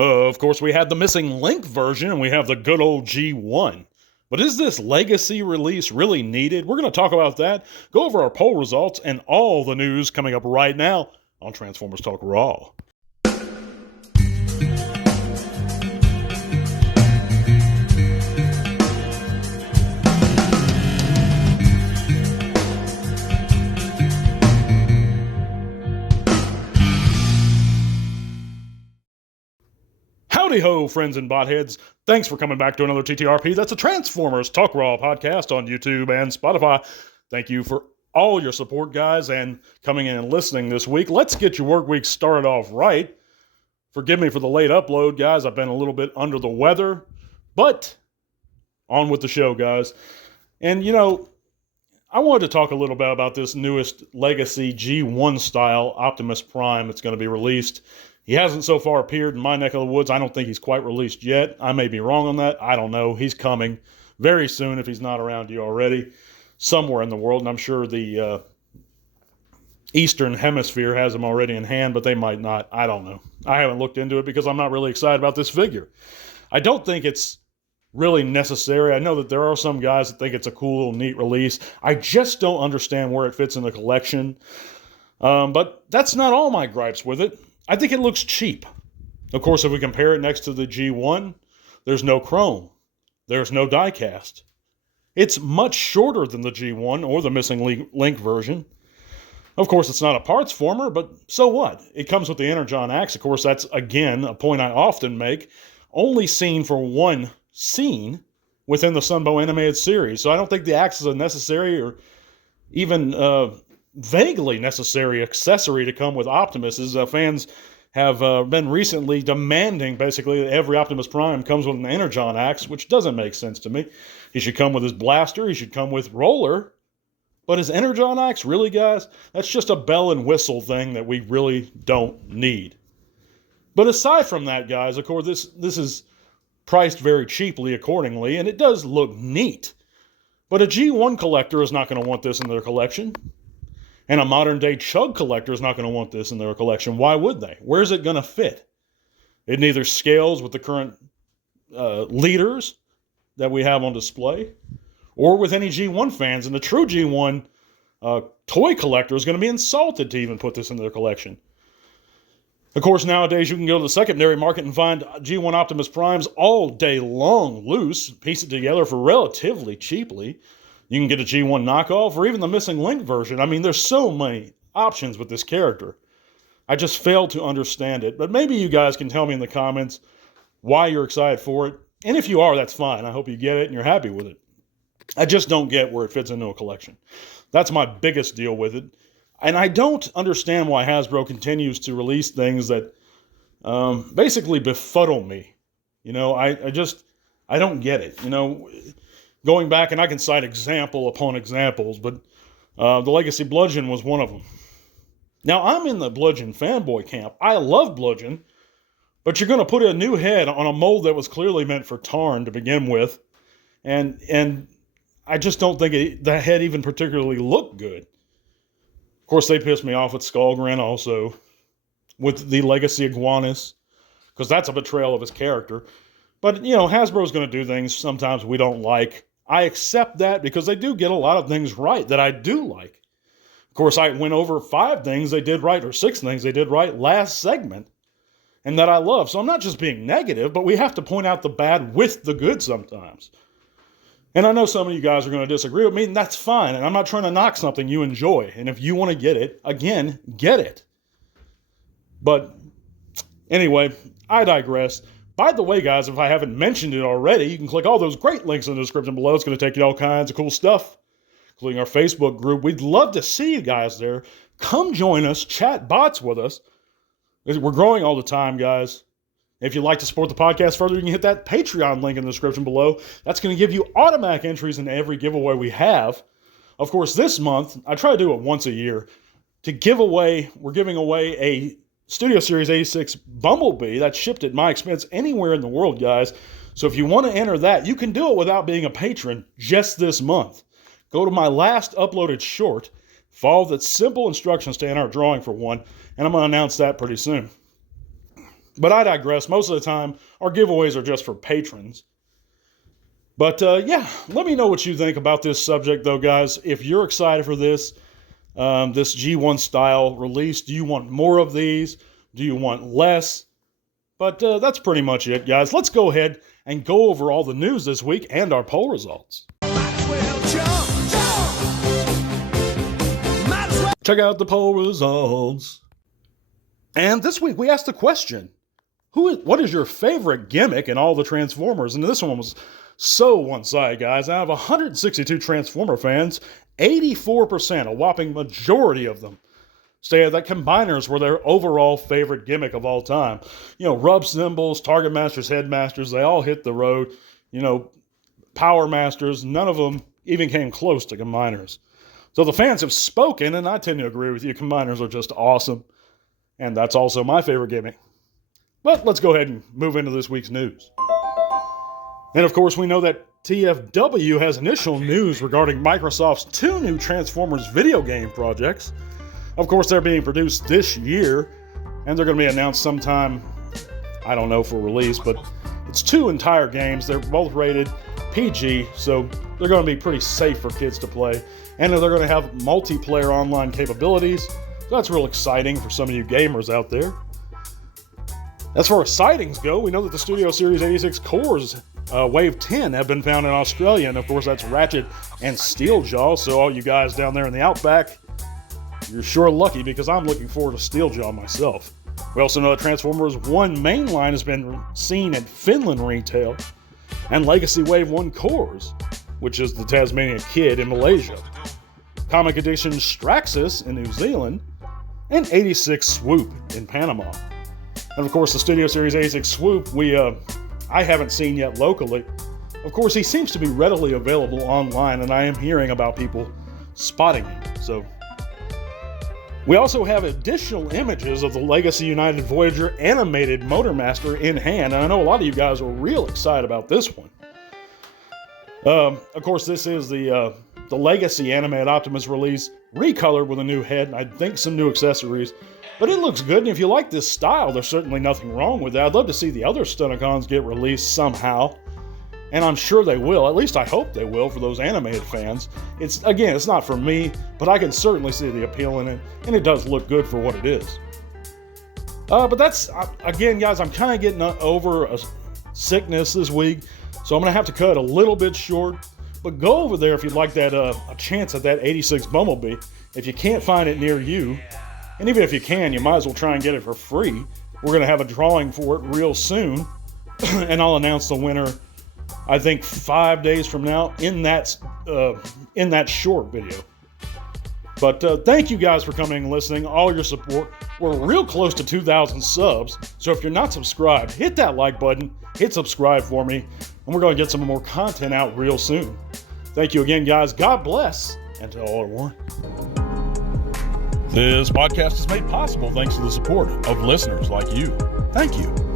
Of course, we had the missing link version, and we have the good old G1. But is this legacy release really needed? We're going to talk about that, go over our poll results, and all the news coming up right now on Transformers Talk Raw. Howdy ho, friends and botheads. Thanks for coming back to another TTRP. That's a Transformers Talk Raw podcast on YouTube and Spotify. Thank you for all your support, guys, and coming in and listening this week. Let's get your work week started off right. Forgive me for the late upload, guys. I've been a little bit under the weather, but on with the show, guys. And, I wanted to talk a little bit about this newest Legacy G1 style Optimus Prime that's going to be released. He hasn't so far appeared in my neck of the woods. I don't think he's quite released yet. I may be wrong on that. I don't know. He's coming very soon if he's not around you already, somewhere in the world. And I'm sure the Eastern Hemisphere has him already in hand, but they might not. I don't know. I haven't looked into it because I'm not really excited about this figure. I don't think it's really necessary. I know that there are some guys that think it's a cool little neat release. I just don't understand where it fits in the collection. But that's not all my gripes with it. I think it looks cheap. Of course, if we compare it next to the G1, there's no chrome. There's no diecast. It's much shorter than the G1 or the missing link version. Of course, it's not a parts former, but so what? It comes with the Energon axe. Of course, that's, again, a point I often make. Only seen for one scene within the Sunbow animated series. So I don't think the axe is a necessary or even vaguely necessary accessory to come with Optimus. Fans have been recently demanding basically that every Optimus Prime comes with an Energon axe, which doesn't make sense to me. He should come with his blaster, he should come with roller, but his Energon axe, really, guys? That's just a bell and whistle thing that we really don't need. But aside from that, guys, of course, this is priced very cheaply accordingly, and it does look neat. But a G1 collector is not going to want this in their collection. And a modern-day Chug collector is not going to want this in their collection. Why would they? Where's it going to fit? It neither scales with the current leaders that we have on display or with any G1 fans. And the true G1 toy collector is going to be insulted to even put this in their collection. Of course, nowadays you can go to the secondary market and find G1 Optimus Primes all day long loose, piece it together for relatively cheaply. You can get a G1 knockoff or even the missing link version. I mean, there's so many options with this character. I just fail to understand it. But maybe you guys can tell me in the comments why you're excited for it. And if you are, that's fine. I hope you get it and you're happy with it. I just don't get where it fits into a collection. That's my biggest deal with it. And I don't understand why Hasbro continues to release things that basically befuddle me. I don't get it. Going back, and I can cite example upon examples, but the Legacy Bludgeon was one of them. Now, I'm in the Bludgeon fanboy camp. I love Bludgeon, but you're going to put a new head on a mold that was clearly meant for Tarn to begin with, and I just don't think the head even particularly looked good. Of course, they pissed me off with Skullgrin also, with the Legacy Iguanus, because that's a betrayal of his character. But, Hasbro's going to do things sometimes we don't like. I accept that because they do get a lot of things right that I do like. Of course, I went over 5 things they did right, or 6 things they did right last segment, and that I love. So I'm not just being negative, but we have to point out the bad with the good sometimes. And I know some of you guys are going to disagree with me, and that's fine. And I'm not trying to knock something you enjoy. And if you want to get it, again, get it. But anyway, I digress. By the way, guys, if I haven't mentioned it already, you can click all those great links in the description below. It's going to take you to all kinds of cool stuff, including our Facebook group. We'd love to see you guys there. Come join us, chat bots with us. We're growing all the time, guys. If you'd like to support the podcast further, you can hit that Patreon link in the description below. That's going to give you automatic entries into every giveaway we have. Of course, this month, I try to do it once a year. We're giving away a Studio Series 86 Bumblebee that's shipped at my expense anywhere in the world, guys. So if you want to enter that, you can do it without being a patron just this month. Go to my last uploaded short, follow the simple instructions to enter a drawing for one, and I'm going to announce that pretty soon. But I digress. Most of the time, our giveaways are just for patrons. But yeah, let me know what you think about this subject, though, guys. If you're excited for this G1 style release, do you want more of these? Do you want less? But that's pretty much it, guys. Let's go ahead and go over all the news this week and our poll results. Check out the poll results. And this week we asked the question, what is your favorite gimmick in all the Transformers? And this one was so one-sided, guys. Out of 162 Transformer fans, 84%, a whopping majority of them, stated that combiners were their overall favorite gimmick of all time. Rub Cymbals, Target Masters, Headmasters, they all hit the road. Power Masters, none of them even came close to combiners. So the fans have spoken, and I tend to agree with you. Combiners are just awesome. And that's also my favorite gimmick. But let's go ahead and move into this week's news. And of course, we know that TFW has initial news regarding Microsoft's 2 new Transformers video game projects. Of course, they're being produced this year, and they're going to be announced sometime, I don't know, for release, but it's 2 entire games. They're both rated PG, so they're going to be pretty safe for kids to play. And they're going to have multiplayer online capabilities. So that's real exciting for some of you gamers out there. As far as sightings go, we know that the Studio Series 86 cores, Wave 10, have been found in Australia. And of course, that's Ratchet and Steeljaw. So all you guys down there in the Outback, you're sure lucky, because I'm looking forward to Steeljaw myself. We also know that Transformers 1 mainline has been seen at Finland retail, and Legacy Wave 1 cores, which is the Tasmania Kid in Malaysia, Comic Edition Straxus in New Zealand, and 86 Swoop in Panama. And of course, the Studio Series 86 Swoop, I haven't seen yet locally. Of course, he seems to be readily available online, and I am hearing about people spotting him. So we also have additional images of the Legacy United Voyager animated Motormaster in hand, and I know a lot of you guys were real excited about this one. Of course, this is the Legacy animated Optimus release, recolored with a new head, and I think some new accessories. But it looks good, and if you like this style, there's certainly nothing wrong with that. I'd love to see the other Stunticons get released somehow, and I'm sure they will. At least I hope they will for those animated fans. It's not for me, but I can certainly see the appeal in it, and it does look good for what it is. But that's, again, guys, I'm kind of getting over a sickness this week, so I'm going to have to cut a little bit short. But go over there if you'd like that a chance at that 86 Bumblebee. If you can't find it near you, and even if you can, you might as well try and get it for free. We're going to have a drawing for it real soon, and I'll announce the winner, I think, 5 days from now in that short video. But thank you guys for coming and listening, all your support. We're real close to 2,000 subs, so if you're not subscribed, hit that like button, hit subscribe for me, and we're going to get some more content out real soon. Thank you again, guys. God bless, and to all are one. This podcast is made possible thanks to the support of listeners like you. Thank you.